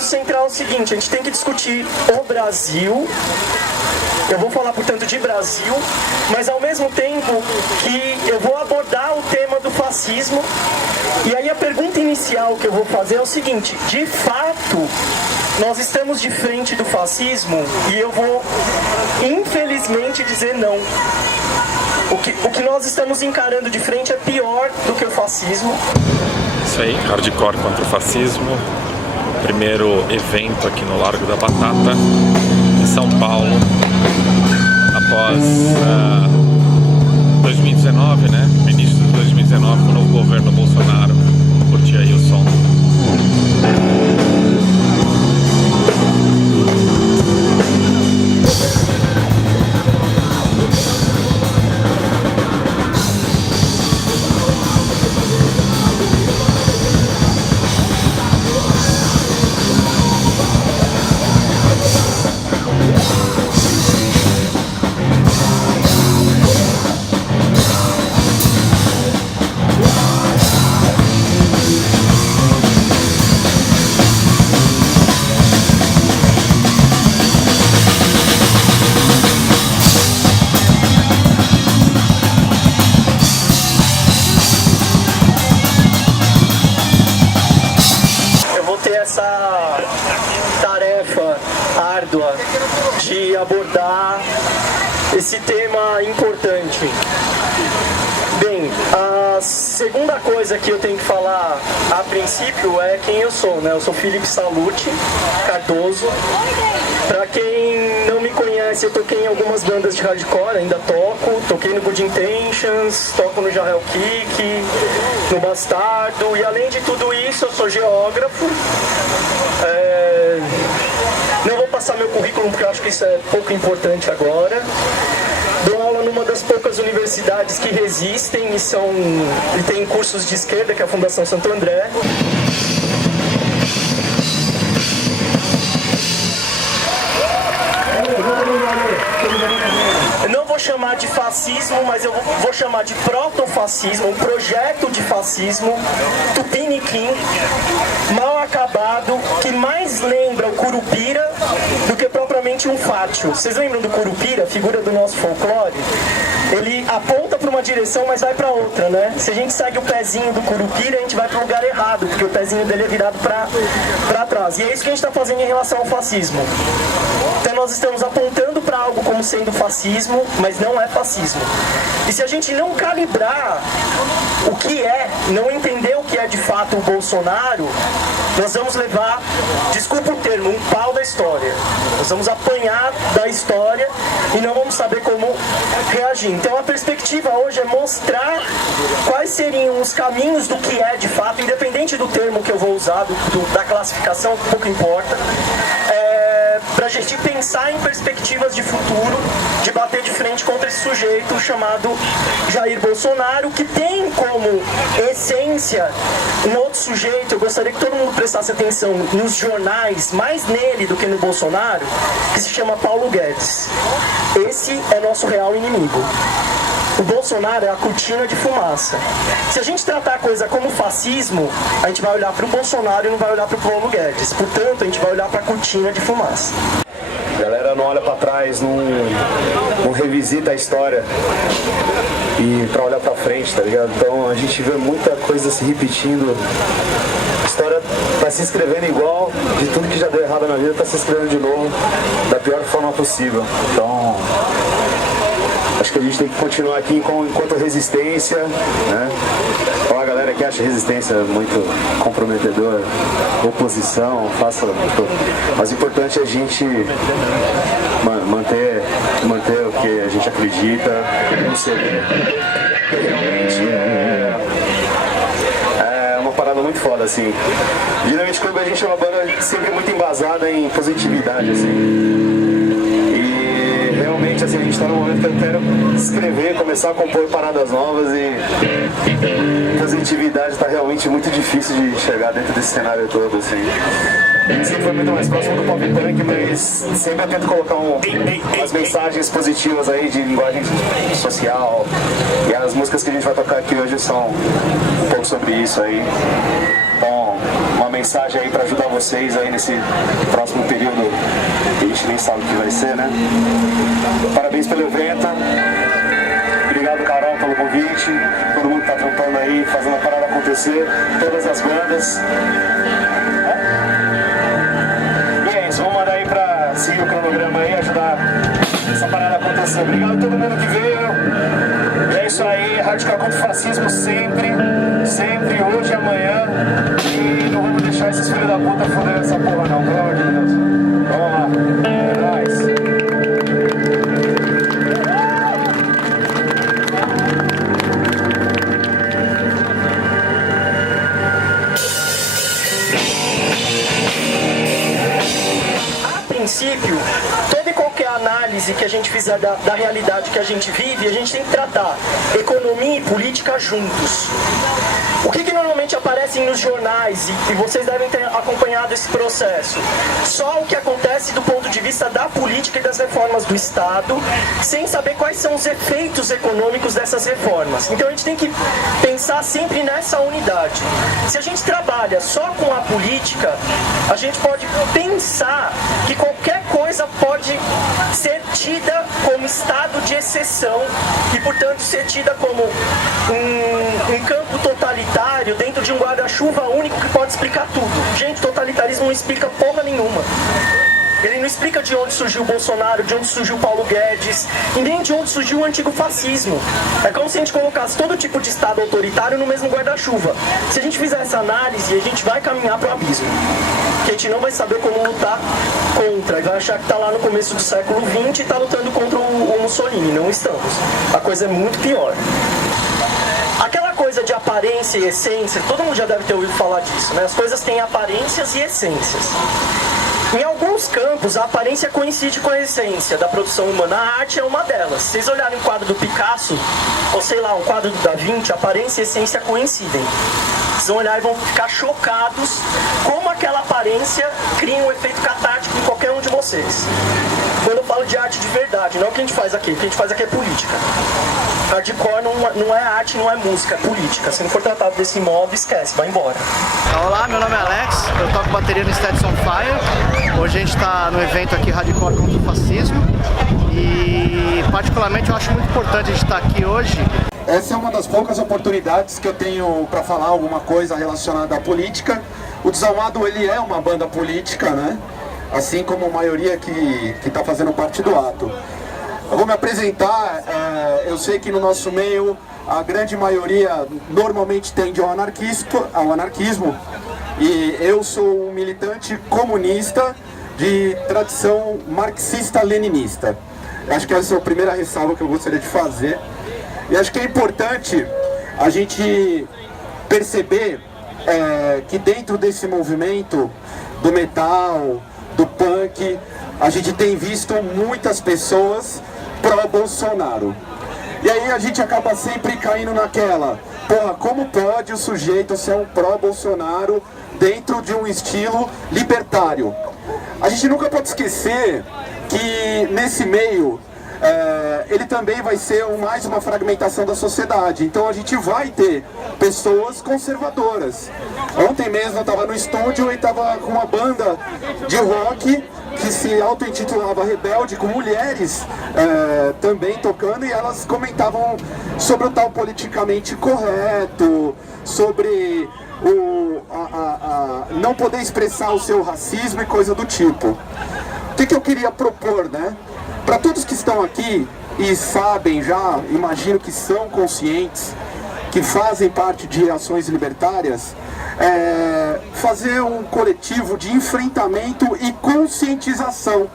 ponto central é o seguinte: a gente tem que discutir o Brasil. Eu vou falar, portanto, de Brasil, mas ao mesmo tempo que eu vou abordar o tema do fascismo. E aí a pergunta inicial que eu vou fazer é o seguinte: de fato, nós estamos de frente do fascismo? E eu vou, infelizmente, dizer não. O que nós estamos encarando de frente é pior do que o fascismo. Isso aí, hardcore contra o fascismo. Primeiro evento aqui no Largo da Batata, em São Paulo, após 2019, né? No início de 2019, com o novo governo Bolsonaro. Curti aí o som. Essa tarefa árdua de abordar esse tema importante. Bem, a segunda coisa que eu tenho que falar a princípio é quem eu sou, né? Eu sou Felipe Salute Cardoso. Pra quem não me conhece, eu toquei em algumas bandas de hardcore, ainda toco. Toquei no Good Intentions, toco no Jarrell Kick, no Bastardo. E além de tudo isso, eu sou geógrafo. Não vou passar meu currículo porque eu acho que isso é pouco importante agora. Dou aula numa das poucas universidades que resistem e tem cursos de esquerda, que é a Fundação Santo André. Eu não vou chamar de fascismo, mas eu vou chamar de protofascismo, um projeto de fascismo tupiniquim, mal acabado, que mais lembra o Curupira do que propriamente um fátio. Vocês lembram do Curupira, figura do nosso folclore? Ele aponta para uma direção, mas vai para outra, né? Se a gente segue o pezinho do Curupira, a gente vai para o lugar errado, porque o pezinho dele é virado para trás. E é isso que a gente está fazendo em relação ao fascismo. Então nós estamos apontando para algo como sendo fascismo, mas não é fascismo. E se a gente não calibrar o que é, não entender o que é de fato o Bolsonaro, nós vamos levar, desculpa o termo, um pau da história. Nós vamos apanhar da história e não vamos saber como reagir. Então a perspectiva hoje é mostrar quais seriam os caminhos do que é de fato, independente do termo que eu vou usar, da classificação, pouco importa, para a gente pensar em perspectivas de futuro, de bater de frente contra esse sujeito chamado Jair Bolsonaro, que tem como essência um outro sujeito. Eu gostaria que todo mundo prestasse atenção nos jornais, mais nele do que no Bolsonaro, que se chama Paulo Guedes. Esse é nosso real inimigo. O Bolsonaro é a cortina de fumaça. Se a gente tratar a coisa como fascismo, a gente vai olhar para o Bolsonaro e não vai olhar para o Paulo Guedes. Portanto, a gente vai olhar para a cortina de fumaça. A galera não olha para trás, não revisita a história e para olhar para frente, tá ligado? Então a gente vê muita coisa se repetindo. A história tá se escrevendo igual, de tudo que já deu errado na vida tá se escrevendo de novo, da pior forma possível. Então acho que a gente tem que continuar aqui enquanto resistência, né? Olha a galera que acha resistência muito comprometedora, oposição, faça. Mas o importante é a gente manter o que a gente acredita, não ceder. Realmente é uma parada muito foda, assim. Dinamite Club, a gente é uma banda sempre muito embasada em positividade, assim. Realmente, assim, a gente está num momento que eu quero escrever, começar a compor paradas novas e positividade está realmente muito difícil de chegar dentro desse cenário todo, assim. A gente sempre foi muito mais próximo do pop punk, mas sempre eu tento colocar umas mensagens positivas aí de linguagem social. E as músicas que a gente vai tocar aqui hoje são um pouco sobre isso aí. Bom, uma mensagem aí para ajudar vocês aí nesse próximo período que a gente nem sabe o que vai ser, né? Parabéns pelo evento. Obrigado, Carol, pelo convite. Todo mundo que tá trampando aí, fazendo a parada acontecer. Todas as bandas. E é isso, vamos mandar aí pra seguir o cronograma aí, ajudar essa parada a acontecer. Obrigado a todo mundo que veio. E é isso aí, Hardcore contra o Fascismo sempre, sempre, hoje e amanhã. E não vamos deixar esses filhos da puta foder essa porra não, pelo amor de Deus. Vamos lá, é nóis. Princípio, toda e qualquer análise que a gente fizer da realidade que a gente vive, a gente tem que tratar economia e política juntos. O que normalmente aparece nos jornais, e vocês devem ter acompanhado esse processo? Só o que acontece do ponto de vista da política e das reformas do Estado, sem saber quais são os efeitos econômicos dessas reformas. Então a gente tem que pensar sempre nessa unidade. Se a gente trabalha só com a política, a gente pode pensar que qualquer coisa pode ser tida como estado de exceção e, portanto, ser tida como um campo totalitário dentro de um guarda-chuva único que pode explicar tudo. Gente, totalitarismo não explica porra nenhuma. Ele não explica de onde surgiu o Bolsonaro, de onde surgiu o Paulo Guedes, e nem de onde surgiu o antigo fascismo. É como se a gente colocasse todo tipo de Estado autoritário no mesmo guarda-chuva. Se a gente fizer essa análise, a gente vai caminhar para o abismo. Que a gente não vai saber como lutar contra, e vai achar que está lá no começo do século XX e está lutando contra o Mussolini. Não estamos. A coisa é muito pior. Aquela coisa de aparência e essência, todo mundo já deve ter ouvido falar disso, né? As coisas têm aparências e essências. Em alguns campos, a aparência coincide com a essência da produção humana. A arte é uma delas. Se vocês olharem um quadro do Picasso, ou sei lá, um quadro do Da Vinci, aparência e essência coincidem. Vocês vão olhar e vão ficar chocados como aquela aparência cria um efeito catártico em qualquer um de vocês. Quando eu falo de arte de verdade, não é o que a gente faz aqui. O que a gente faz aqui é política. Hardcore não é arte, não é música, é política. Se não for tratado desse modo, esquece, vai embora. Olá, meu nome é Alex, eu toco bateria no Steps on Fire. Hoje a gente está no evento aqui Hardcore contra o Fascismo. E particularmente eu acho muito importante a gente estar aqui hoje. Essa é uma das poucas oportunidades que eu tenho para falar alguma coisa relacionada à política. O Desalmado, ele é uma banda política, né? Assim como a maioria que está fazendo parte do ato. Eu vou me apresentar, eu sei que no nosso meio a grande maioria normalmente tende ao anarquismo, e eu sou um militante comunista de tradição marxista-leninista. Acho que essa é a primeira ressalva que eu gostaria de fazer. E acho que é importante a gente perceber que dentro desse movimento do metal, do punk, a gente tem visto muitas pessoas pró-Bolsonaro. E aí a gente acaba sempre caindo naquela, porra, como pode o sujeito ser um pró-Bolsonaro dentro de um estilo libertário? A gente nunca pode esquecer que nesse meio ele também vai ser mais uma fragmentação da sociedade. Então a gente vai ter pessoas conservadoras. Ontem mesmo eu estava no estúdio e estava com uma banda de rock que se auto-intitulava Rebelde, com mulheres também tocando, e elas comentavam sobre o tal politicamente correto, sobre não poder expressar o seu racismo e coisa do tipo. O que eu queria propor, né? Para todos que estão aqui e sabem já, imagino que são conscientes, que fazem parte de ações libertárias, fazer um coletivo de enfrentamento e conscientização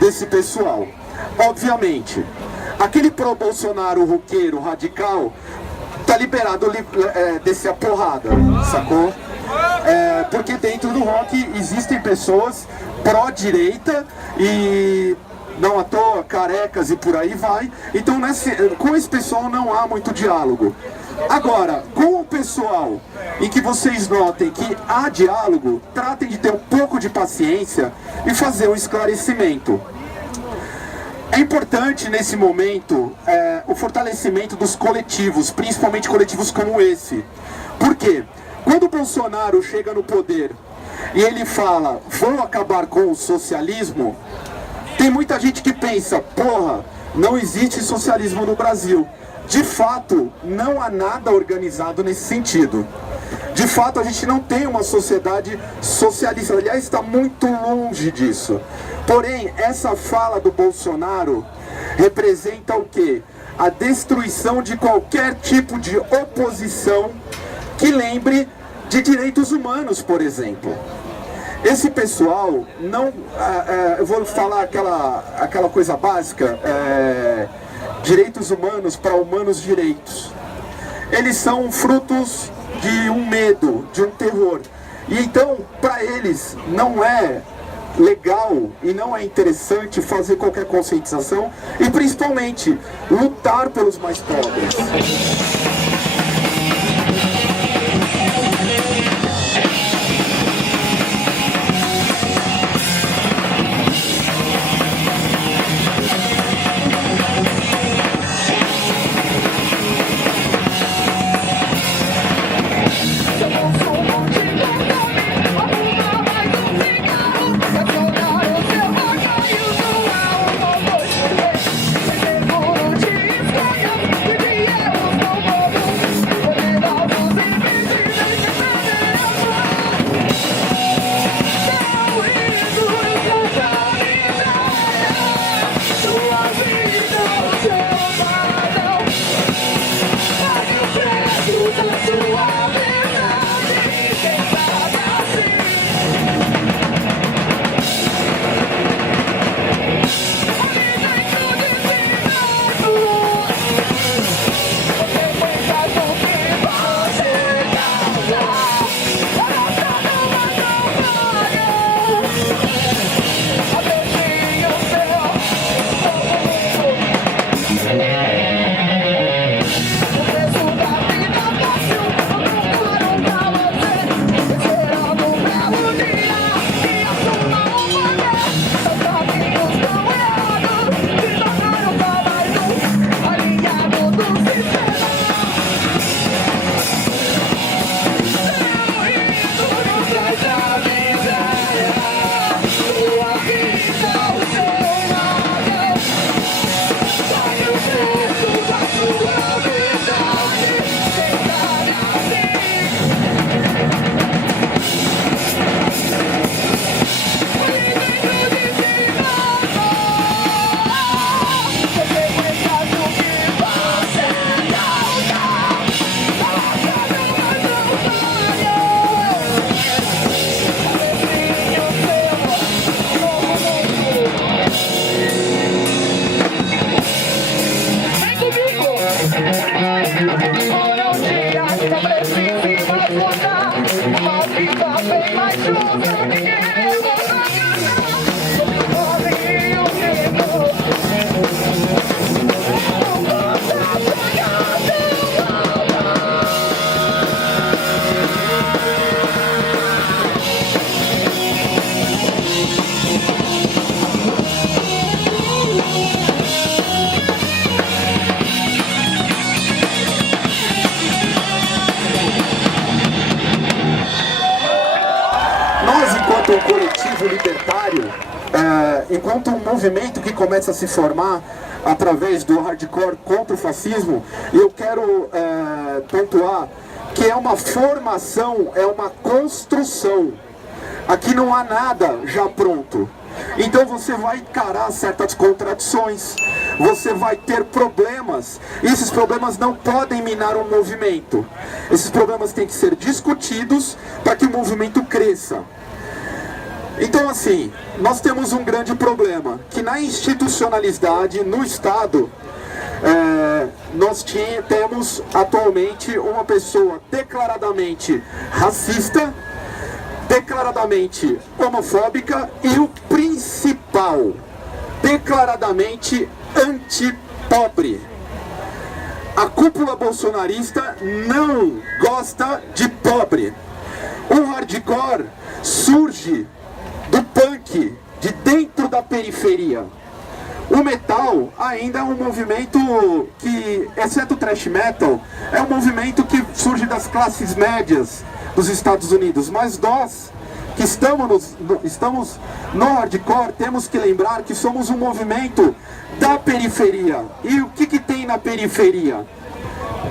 desse pessoal. Obviamente, aquele pró-Bolsonaro roqueiro radical tá liberado descer a porrada, sacou? Porque dentro do rock existem pessoas pró-direita e não à toa, carecas e por aí vai. Então com esse pessoal não há muito diálogo. Agora, com o pessoal em que vocês notem que há diálogo, tratem de ter um pouco de paciência e fazer um esclarecimento. É importante nesse momento o fortalecimento dos coletivos, principalmente coletivos como esse. Por quê? Quando o Bolsonaro chega no poder e ele fala, vão acabar com o socialismo, tem muita gente que pensa, porra, não existe socialismo no Brasil. De fato, não há nada organizado nesse sentido. De fato, a gente não tem uma sociedade socialista. Aliás, está muito longe disso. Porém, essa fala do Bolsonaro representa o quê? A destruição de qualquer tipo de oposição que lembre de direitos humanos, por exemplo. Esse pessoal não... eu vou falar aquela coisa básica, direitos humanos para humanos direitos. Eles são frutos de um medo, de um terror. E então, para eles, não é legal e não é interessante fazer qualquer conscientização e, principalmente, lutar pelos mais pobres. Um coletivo libertário, enquanto um movimento que começa a se formar através do hardcore contra o fascismo, eu quero pontuar que é uma formação, é uma construção. Aqui não há nada já pronto. Então você vai encarar certas contradições, você vai ter problemas, e esses problemas não podem minar um movimento. Esses problemas têm que ser discutidos para que o movimento cresça. Então, assim, nós temos um grande problema, que na institucionalidade, no Estado, nós temos atualmente uma pessoa declaradamente racista, declaradamente homofóbica e o principal, declaradamente antipobre. A cúpula bolsonarista não gosta de pobre. O hardcore surge do punk, de dentro da periferia. O metal ainda é um movimento que, exceto o thrash metal, é um movimento que surge das classes médias dos Estados Unidos. Mas nós que estamos no hardcore, temos que lembrar que somos um movimento da periferia. E o que tem na periferia?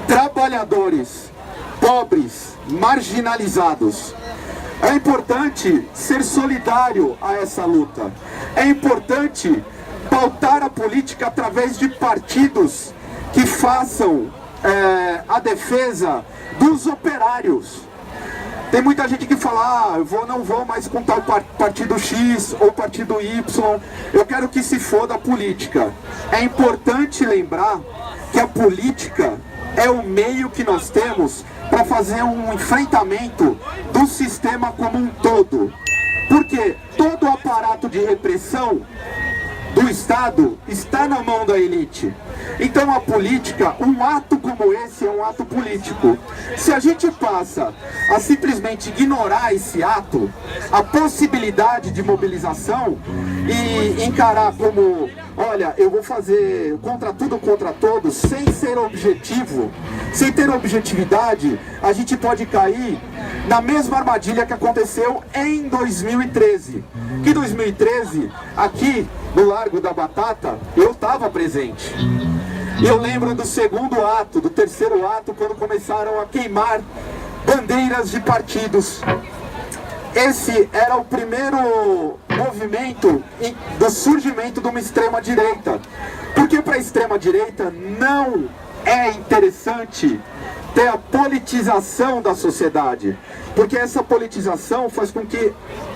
Trabalhadores, pobres, marginalizados. É importante ser solidário a essa luta. É importante pautar a política através de partidos que façam a defesa dos operários. Tem muita gente que fala, não vou mais com tal partido X ou partido Y, eu quero que se foda a política. É importante lembrar que a política é o meio que nós temos para fazer um enfrentamento do sistema como um todo. Porque todo o aparato de repressão do Estado está na mão da elite. Então a política, um ato como esse é um ato político. Se a gente passa a simplesmente ignorar esse ato, a possibilidade de mobilização e encarar como, olha, eu vou fazer contra tudo, contra todos, sem ser objetivo, sem ter objetividade, a gente pode cair na mesma armadilha que aconteceu em 2013. Que 2013, aqui no Largo da Batata, eu estava presente. Eu lembro do segundo ato, do terceiro ato, quando começaram a queimar bandeiras de partidos. Esse era o primeiro movimento do surgimento de uma extrema-direita. Porque para a extrema-direita não é interessante ter a politização da sociedade. Porque essa politização faz com que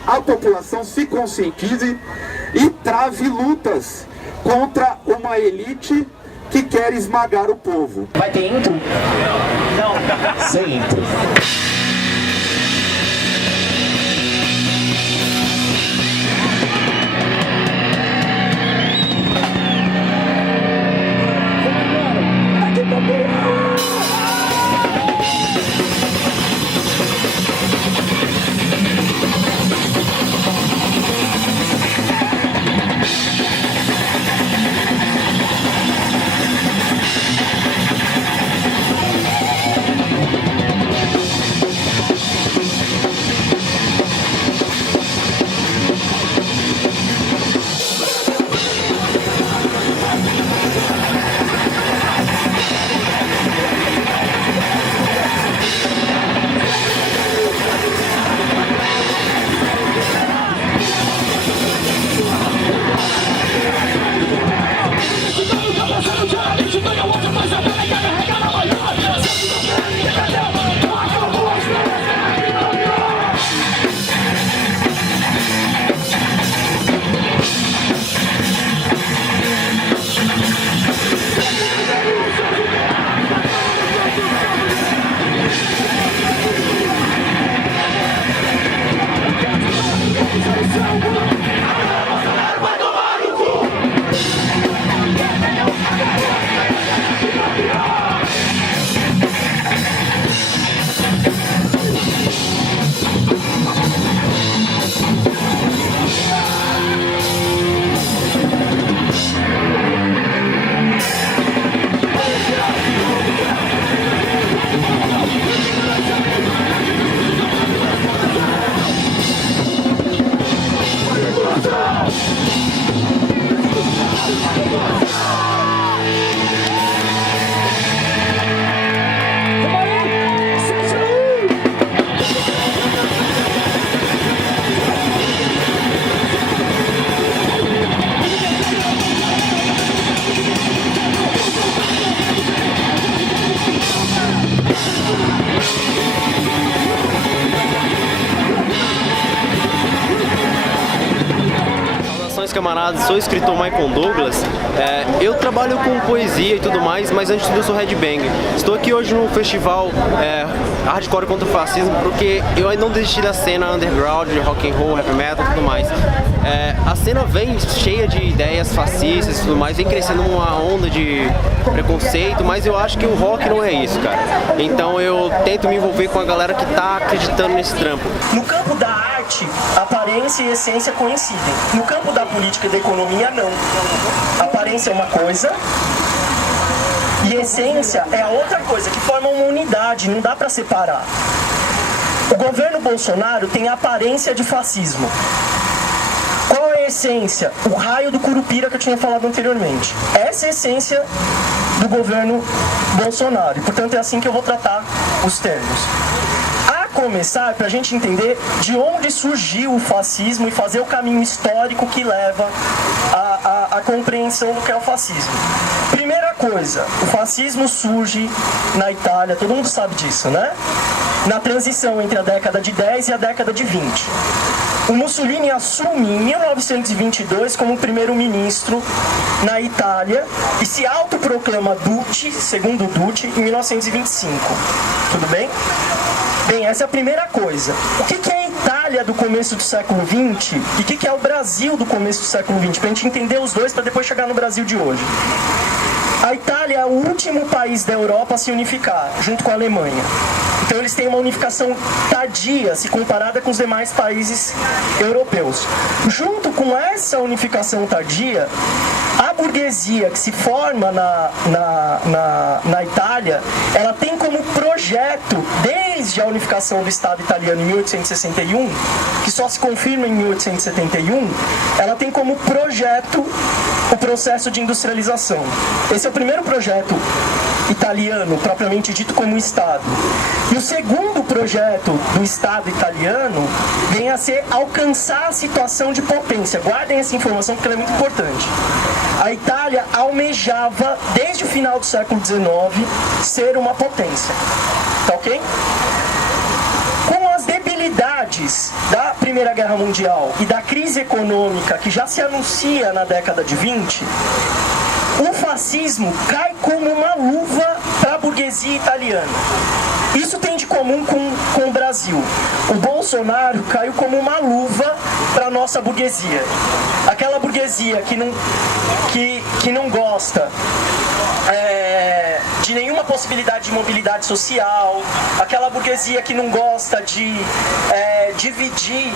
a população se conscientize e trave lutas contra uma elite que quer esmagar o povo. Vai ter intro? Não. Sem intro. Camaradas, sou o escritor Michael Douglas. Eu trabalho com poesia e tudo mais, mas antes de tudo eu sou headbang. Estou aqui hoje no festival Hardcore contra o Fascismo porque eu ainda não desisti da cena underground, de rock and roll, heavy metal e tudo mais. A cena vem cheia de ideias fascistas e tudo mais, vem crescendo uma onda de preconceito, mas eu acho que o rock não é isso, cara. Então eu tento me envolver com a galera que tá acreditando nesse trampo. No campo da arte, aparência e essência coincidem. No campo da política e da economia, não. Aparência é uma coisa e essência é a outra coisa, que formam uma unidade, não dá pra separar. O governo Bolsonaro tem a aparência de fascismo. Qual é a essência? O raio do Curupira que eu tinha falado anteriormente. Essa é a essência do governo Bolsonaro. E, portanto, é assim que eu vou tratar os termos. A começar, para a gente entender de onde surgiu o fascismo e fazer o caminho histórico que leva à compreensão do que é o fascismo. Primeira coisa, o fascismo surge na Itália, todo mundo sabe disso, né? Na transição entre a década de 10 e a década de 20. O Mussolini assume em 1922 como primeiro-ministro na Itália e se autoproclama Duce, segundo Duce, em 1925. Tudo bem? Bem, essa é a primeira coisa. O que é a Itália do começo do século XX e o que é o Brasil do começo do século XX? Para a gente entender os dois para depois chegar no Brasil de hoje. A Itália é o último país da Europa a se unificar, junto com a Alemanha. Então eles têm uma unificação tardia, se comparada com os demais países europeus. Junto com essa unificação tardia, a burguesia que se forma na Itália, ela tem como projeto, desde a unificação do Estado italiano em 1861, que só se confirma em 1871, ela tem como projeto o processo de industrialização. Esse é o primeiro projeto italiano, propriamente dito como Estado. E o segundo projeto do Estado italiano vem a ser alcançar a situação de potência. Guardem essa informação porque ela é muito importante. A Itália almejava, desde o final do século XIX, ser uma potência. Tá ok? Com as debilidades da Primeira Guerra Mundial e da crise econômica que já se anuncia na década de 20, o fascismo cai como uma luva para a burguesia italiana. Isso tem de comum com o Brasil. O Bolsonaro caiu como uma luva para a nossa burguesia. Aquela burguesia que não gosta de nenhuma possibilidade de mobilidade social, aquela burguesia que não gosta de dividir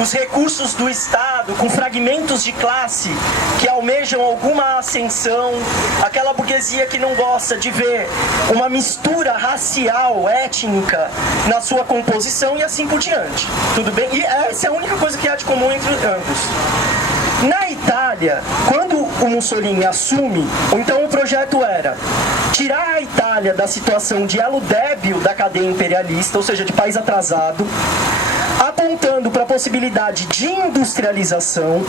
os recursos do Estado com fragmentos de classe que almejam alguma ascensão, aquela burguesia que não gosta de ver uma mistura racial, étnica na sua composição e assim por diante. Tudo bem? E essa é a única coisa que há de comum entre ambos. Na Itália, quando o Mussolini assume, então o projeto era tirar a Itália da situação de elo débil da cadeia imperialista, ou seja, de país atrasado, apontando para a possibilidade de industrialização,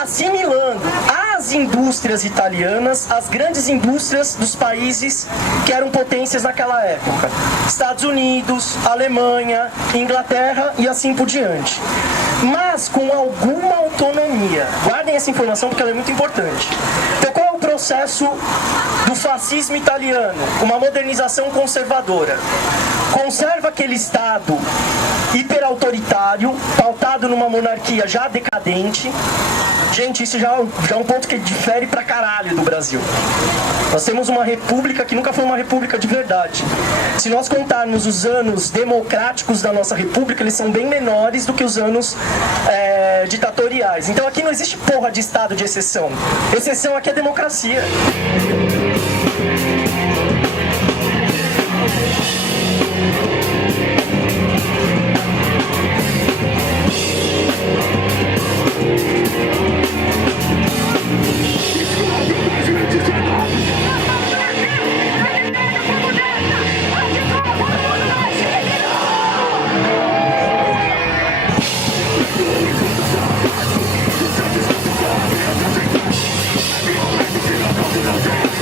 assimilando as indústrias italianas às grandes indústrias dos países que eram potências naquela época. Estados Unidos, Alemanha, Inglaterra e assim por diante. Mas com alguma autonomia. Guardem essa informação porque ela é muito importante. Então qual é o processo do fascismo italiano? Uma modernização conservadora. Conserva aquele Estado hiperautoritário, pautado numa monarquia já decadente. Gente, isso já é um ponto que difere pra caralho do Brasil. Nós temos uma república que nunca foi uma república de verdade. Se nós contarmos os anos democráticos da nossa república, eles são bem menores do que os anos ditatoriais. Então aqui não existe porra de estado de exceção. Exceção aqui é democracia. We'll be right back.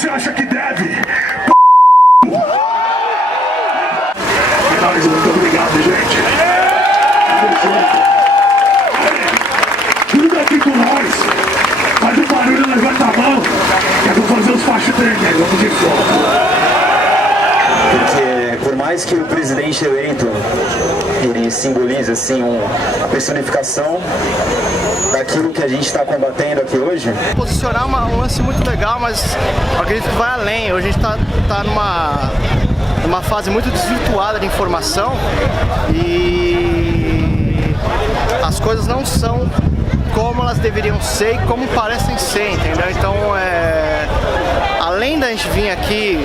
você acha que deve? Muito obrigado, gente. Tudo aqui com nós. Faz um barulho, levanta a mão. Que eu vou fazer os fachos tremer. Vamos de fogo. Porque por mais que o presidente eleito ele simbolize assim a personificação daquilo que a gente está combatendo aqui hoje. Posicionar um lance muito legal, mas eu acredito que vai além. Hoje a gente tá numa fase muito desvirtuada de informação e as coisas não são como elas deveriam ser e como parecem ser, entendeu? Então, além da gente vir aqui,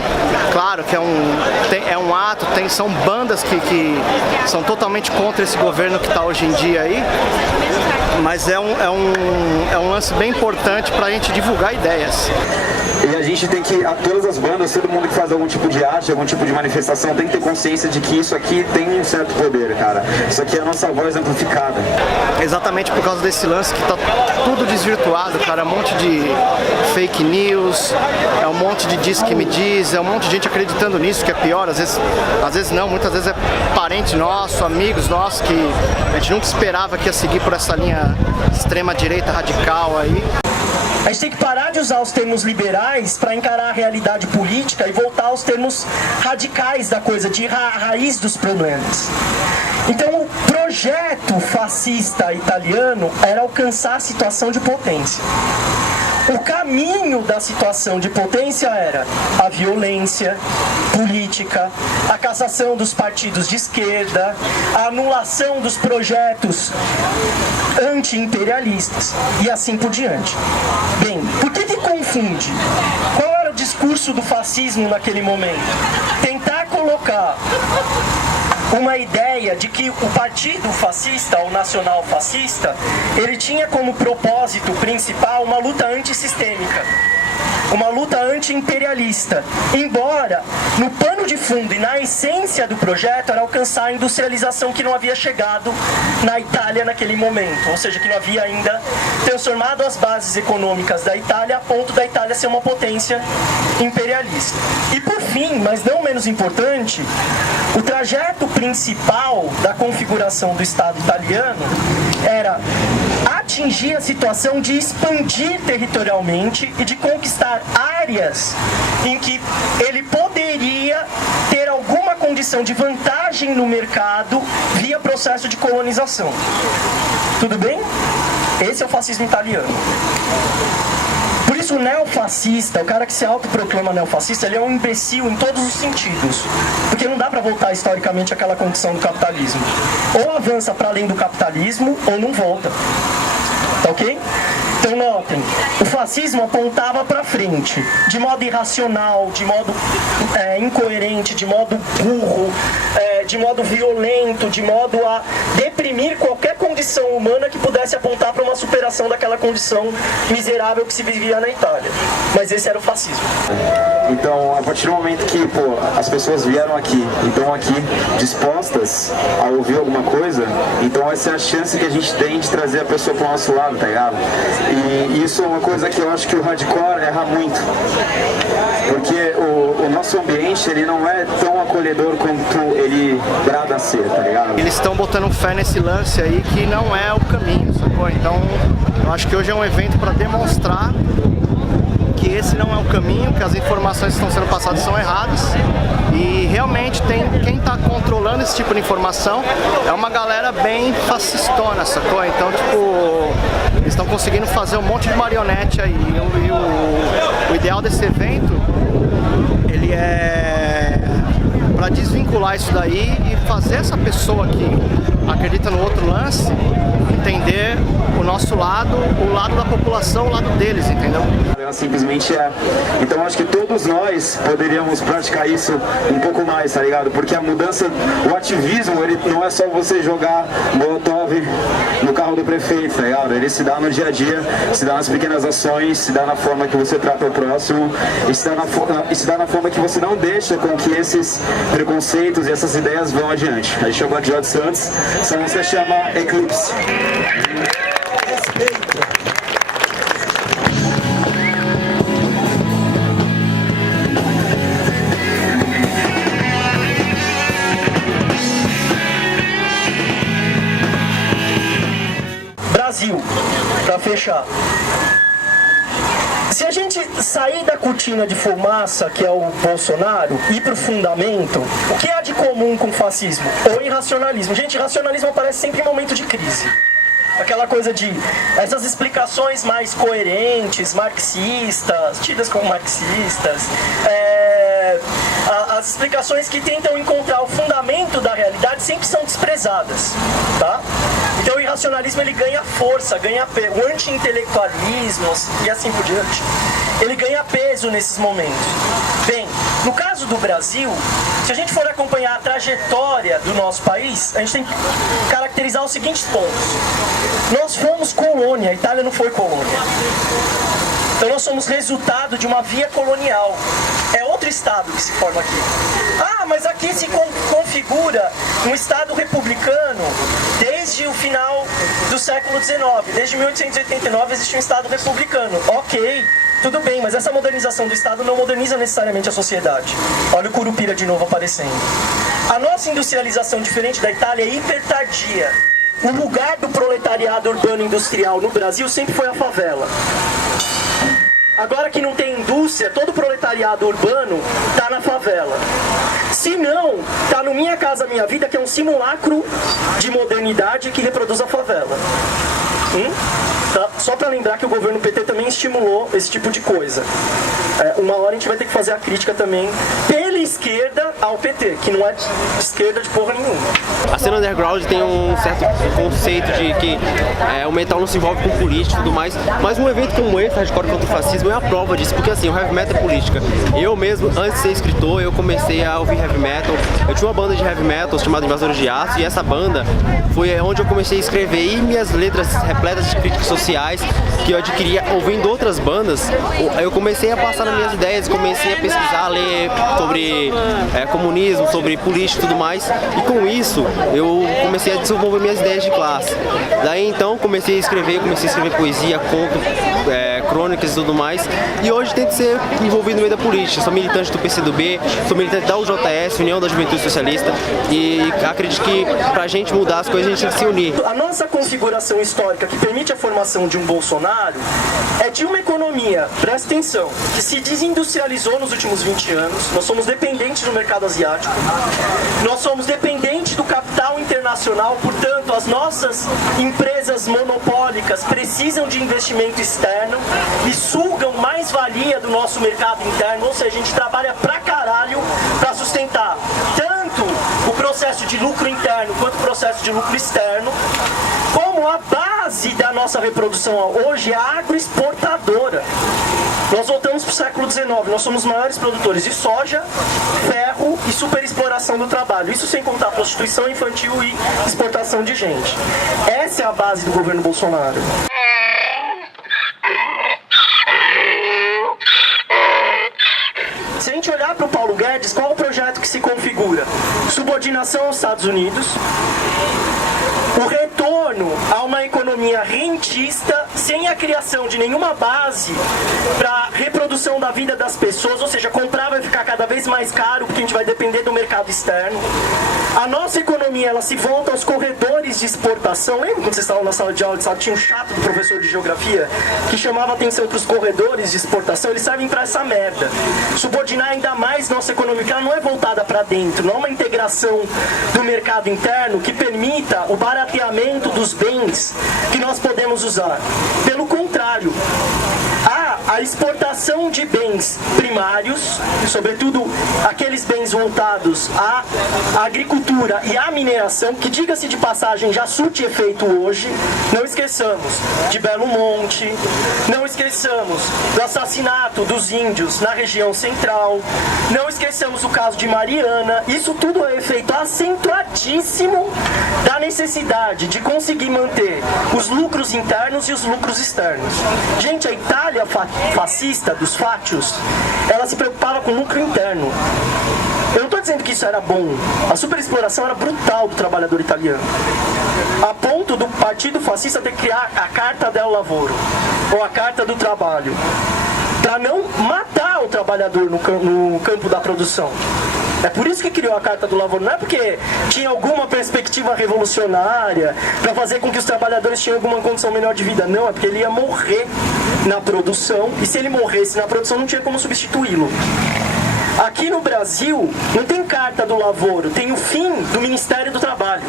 claro que é um ato, são bandas que são totalmente contra esse governo que está hoje em dia aí, mas é um lance bem importante para a gente divulgar ideias. E a gente tem que, a todas as bandas, todo mundo que faz algum tipo de arte, algum tipo de manifestação, tem que ter consciência de que isso aqui tem um certo poder, cara. Isso aqui é a nossa voz amplificada. Exatamente por causa desse lance que tá tudo desvirtuado, cara. É um monte de fake news, é um monte de diz que me diz, é um monte de gente acreditando nisso, que é pior. Às vezes não, muitas vezes é parente nosso, amigos nossos, que a gente nunca esperava que ia seguir por essa linha extrema-direita radical aí. A gente tem que parar de usar os termos liberais para encarar a realidade política e voltar aos termos radicais da coisa, de raiz dos problemas. Então, o projeto fascista italiano era alcançar a situação de potência. O caminho da situação de potência era a violência política, a cassação dos partidos de esquerda, a anulação dos projetos anti-imperialistas e assim por diante. Bem, por que confunde? Qual era o discurso do fascismo naquele momento? Tentar colocar uma ideia de que o partido fascista, ou nacional fascista, ele tinha como propósito principal uma luta antissistêmica, uma luta anti-imperialista, embora no pano de fundo e na essência do projeto era alcançar a industrialização que não havia chegado na Itália naquele momento, ou seja, que não havia ainda transformado as bases econômicas da Itália a ponto da Itália ser uma potência imperialista. E por fim, mas não menos importante, o trajeto principal da configuração do Estado italiano era atingir a situação de expandir territorialmente e de conquistar áreas em que ele poderia ter alguma condição de vantagem no mercado via processo de colonização. Tudo bem? Esse é o fascismo italiano. Por isso o neofascista, o cara que se autoproclama neofascista, ele é um imbecil em todos os sentidos. Porque não dá para voltar historicamente àquela condição do capitalismo. Ou avança para além do capitalismo, ou não volta. Tá ok? Então notem, o fascismo apontava para frente, de modo irracional, de modo incoerente, de modo burro, de modo violento, de modo a deprimir qualquer condição humana que pudesse apontar para uma superação daquela condição miserável que se vivia na Itália. Mas esse era o fascismo. Então, a partir do momento que as pessoas vieram aqui e estão aqui dispostas a ouvir alguma coisa, então essa é a chance que a gente tem de trazer a pessoa pro nosso lado, tá ligado? E isso é uma coisa que eu acho que o hardcore erra muito. Porque o nosso ambiente, ele não é tão acolhedor quanto ele brada ser, tá ligado? Eles estão botando fé nesse lance aí que não é o caminho, sacou? Então, eu acho que hoje é um evento para demonstrar que esse não é o caminho, que as informações que estão sendo passadas são erradas e realmente quem está controlando esse tipo de informação é uma galera bem fascistona, sacou? Então, tipo, eles estão conseguindo fazer um monte de marionete aí e o ideal desse evento, ele é para desvincular isso daí e fazer essa pessoa que acredita no outro lance entender o nosso lado, o lado da população, o lado deles, entendeu? Simplesmente é. Então acho que todos nós poderíamos praticar isso um pouco mais, tá ligado? Porque a mudança, o ativismo, ele não é só você jogar molotov no carro do prefeito, tá ligado? Ele se dá no dia a dia, se dá nas pequenas ações, se dá na forma que você trata o próximo, e se dá na forma que você não deixa com que esses preconceitos e essas ideias vão adiante. A gente chama de Jorge Santos, essa música chama Eclipse. Brasil, para fechar. Se a gente sair da cortina de fumaça, que é o Bolsonaro, e ir para o fundamento, o que há de comum com o fascismo? Ou irracionalismo? Gente, irracionalismo aparece sempre em momento de crise. Aquela coisa de essas explicações mais coerentes, marxistas, tidas como marxistas, as explicações que tentam encontrar o fundamento da realidade sempre são desprezadas, tá? Então o irracionalismo ele ganha força, ganha peso, o anti-intelectualismo e assim por diante, ele ganha peso nesses momentos. Bem, no caso do Brasil, se a gente for acompanhar a trajetória do nosso país, a gente tem que caracterizar os seguintes pontos. Nós fomos colônia, a Itália não foi colônia. Então nós somos resultado de uma via colonial. É outro Estado que se forma aqui. Ah, mas aqui se configura um Estado republicano desde o final do século XIX. Desde 1889 existe um Estado republicano. Ok, tudo bem, mas essa modernização do Estado não moderniza necessariamente a sociedade. Olha o Curupira de novo aparecendo. A nossa industrialização, diferente da Itália, é hiper tardia. O lugar do proletariado urbano industrial no Brasil sempre foi a favela. Agora que não tem indústria, todo o proletariado urbano está na favela. Se não, está no Minha Casa Minha Vida, que é um simulacro de modernidade que reproduz a favela. Tá? Só para lembrar que o governo PT também estimulou esse tipo de coisa. Uma hora a gente vai ter que fazer a crítica também pela esquerda ao PT, que não é esquerda de porra nenhuma. A cena underground tem um certo conceito de que o metal não se envolve com política e tudo mais, mas um evento como esse, Hardcore contra o Fascismo, é a prova disso, porque assim, o heavy metal é política. Eu mesmo, antes de ser escritor, eu comecei a ouvir heavy metal. Eu tinha uma banda de heavy metal chamada Invasores de Aço, e essa banda foi onde eu comecei a escrever, e minhas letras repletas de críticas sociais que eu adquiria ouvindo outras bandas, eu comecei a passar nas minhas ideias, comecei a pesquisar, ler sobre comunismo, sobre política e tudo mais, e com isso eu comecei a desenvolver minhas ideias de classe. Daí então comecei a escrever poesia, conto, crônicas e tudo mais, e hoje tento ser envolvido no meio da política. Sou militante do PCdoB, sou militante da UJS, União da Juventude Socialista, e acredito que pra gente mudar as coisas a gente tem que se unir. A nossa configuração histórica que permite a formação de um Bolsonaro é de uma economia, presta atenção, que se desindustrializou nos últimos 20 anos. Nós somos dependentes do mercado asiático, nós somos dependentes do capital internacional, portanto as nossas empresas monopólicas precisam de investimento externo e sugam mais-valia do nosso mercado interno, ou seja, a gente trabalha pra caralho pra sustentar tanto o processo de lucro interno quanto o processo de lucro externo, como a base da nossa reprodução hoje é a agroexportadora. Nós voltamos para o século XIX, nós somos os maiores produtores de soja, ferro e superexploração do trabalho. Isso sem contar prostituição infantil e exportação de gente. Essa é a base do governo Bolsonaro. Se a gente olhar para o Paulo Guedes, qual é o projeto que se configura? Subordinação aos Estados Unidos, o retorno a uma economia rentista, sem a criação de nenhuma base para reprodução da vida das pessoas, ou seja, comprar vai ficar cada vez mais caro porque a gente vai depender do mercado externo. A nossa economia ela se volta aos corredores de exportação. Lembra quando vocês estavam na sala de aula, tinha um chato do professor de geografia que chamava atenção para os corredores de exportação? Eles servem para essa merda. Subordinar ainda mais nossa economia, que ela não é voltada para dentro, não é uma integração do mercado interno que permita o barateamento dos bens que nós podemos usar. Pelo contrário, a exportação de bens primários, sobretudo aqueles bens voltados à agricultura e à mineração, que, diga-se de passagem, já surte efeito hoje. Não esqueçamos de Belo Monte, não esqueçamos do assassinato dos índios na região central, não esqueçamos o caso de Mariana. Isso tudo é efeito acentuadíssimo da necessidade de conseguir manter os lucros internos e os lucros externos. Gente, a Itália fascista dos fátios, ela se preocupava com lucro interno. Eu não estou dizendo que isso era bom. A superexploração era brutal do trabalhador italiano, a ponto do partido fascista ter que criar a Carta del Lavoro, ou a Carta do Trabalho, para não matar o trabalhador no campo da produção. É por isso que criou a Carta do Lavoro. Não é porque tinha alguma perspectiva revolucionária para fazer com que os trabalhadores tinham alguma condição melhor de vida. Não, é porque ele ia morrer na produção, e se ele morresse na produção não tinha como substituí-lo. Aqui no Brasil não tem Carta do Lavoro, tem o fim do Ministério do Trabalho.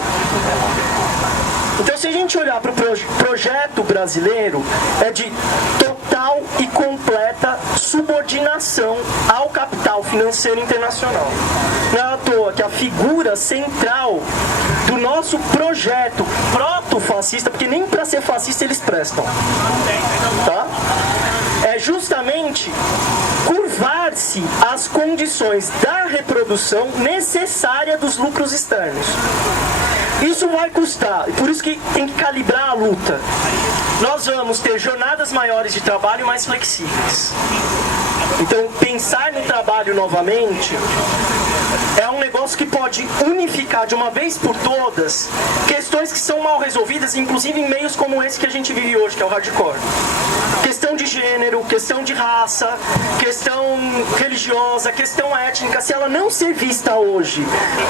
Então, se a gente olhar para o projeto brasileiro, é de total e completa subordinação ao capital financeiro internacional. Não é à toa que a figura central do nosso projeto proto-fascista, porque nem para ser fascista eles prestam, tá? É justamente curvar-se às condições da reprodução necessária dos lucros externos. Isso vai custar, e por isso que tem que calibrar a luta. Nós vamos ter jornadas maiores de trabalho mais flexíveis. Então, pensar no trabalho novamente é um negócio que pode unificar de uma vez por todas questões que são mal resolvidas, inclusive em meios como esse que a gente vive hoje, que é o hardcore. Questão de gênero, questão de raça, questão religiosa, questão étnica, se ela não ser vista hoje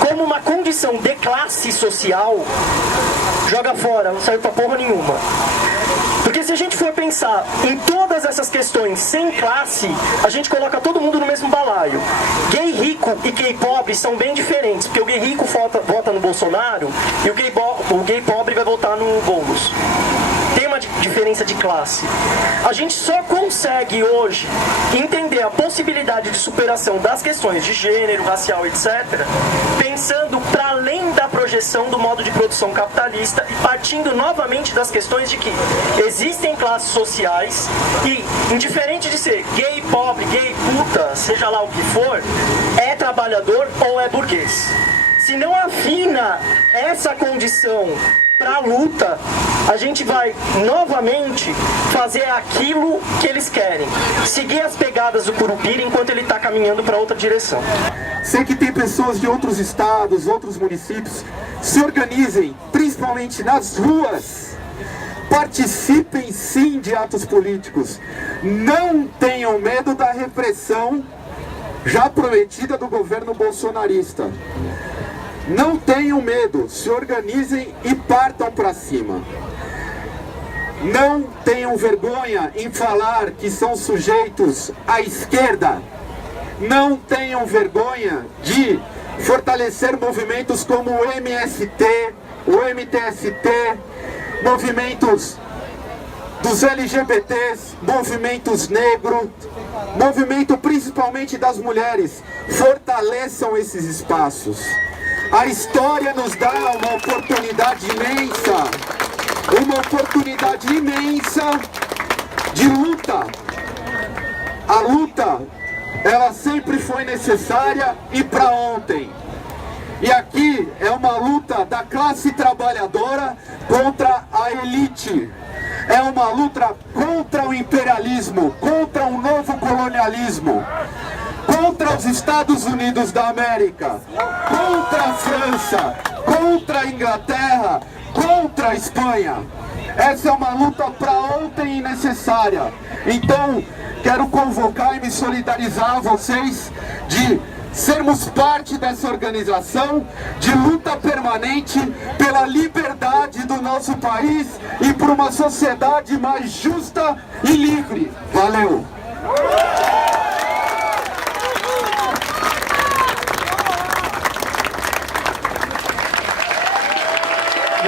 como uma condição de classe social, joga fora, não serve pra porra nenhuma. Porque se a gente for pensar em todas essas questões sem classe, a gente coloca todo mundo no mesmo balaio. Gay rico e gay pobre são bem diferentes, porque o gay rico vota no Bolsonaro e o gay pobre vai votar no Boulos. Tem uma diferença de classe. A gente só consegue hoje entender a possibilidade de superação das questões de gênero, racial, etc., pensando para além da projeção do modo de produção capitalista e partindo novamente das questões de que existem classes sociais e, indiferente de ser gay, pobre, gay, puta, seja lá o que for, é trabalhador ou é burguês. Se não afina essa condição para a luta, a gente vai novamente fazer aquilo que eles querem, seguir as pegadas do Curupira enquanto ele está caminhando para outra direção. Sei que tem pessoas de outros estados, outros municípios, se organizem, principalmente nas ruas, participem sim de atos políticos, não tenham medo da repressão já prometida do governo bolsonarista. Não tenham medo, se organizem e partam para cima. Não tenham vergonha em falar que são sujeitos à esquerda. Não tenham vergonha de fortalecer movimentos como o MST, o MTST, movimentos dos LGBTs, movimentos negros, movimento principalmente das mulheres. Fortaleçam esses espaços. A história nos dá uma oportunidade imensa de luta. A luta, ela sempre foi necessária e para ontem. E aqui é uma luta da classe trabalhadora contra a elite. É uma luta contra o imperialismo, contra um novo colonialismo. Contra os Estados Unidos da América, contra a França, contra a Inglaterra, contra a Espanha. Essa é uma luta para ontem e necessária. Então, quero convocar e me solidarizar a vocês de sermos parte dessa organização de luta permanente pela liberdade do nosso país e por uma sociedade mais justa e livre. Valeu!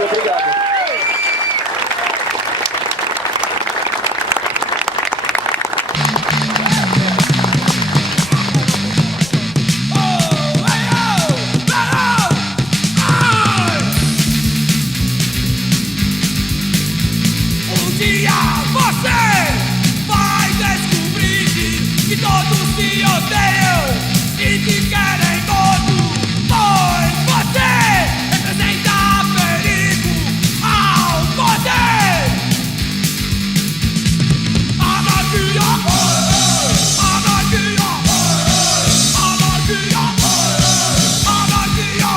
Obrigado. Um dia você vai descobrir que todos se odeiam e te querem todo, pois você representa perigo ao poder. Anarquia, anarquia, anarquia, anarquia.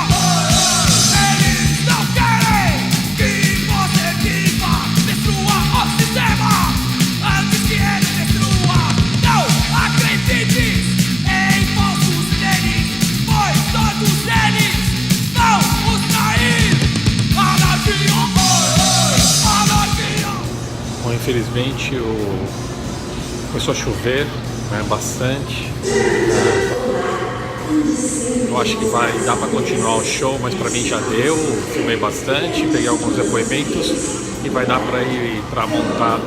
Eles não querem que você viva, destrua o sistema antes que ele destrua. Não acredite em falsos deles, infelizmente começou a chover, né, bastante. Eu acho que dá para continuar o show, mas para mim já deu. Filmei bastante, peguei alguns depoimentos e vai dar para ir para montar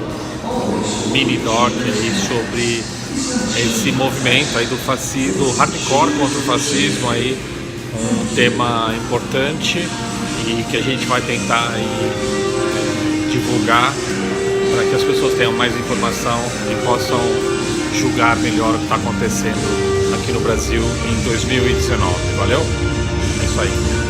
um mini doc aí sobre esse movimento aí do fascismo, do hardcore contra o fascismo aí, um tema importante e que a gente vai tentar aí, divulgar para que as pessoas tenham mais informação e possam julgar melhor o que está acontecendo aqui no Brasil em 2019. Valeu? É isso aí.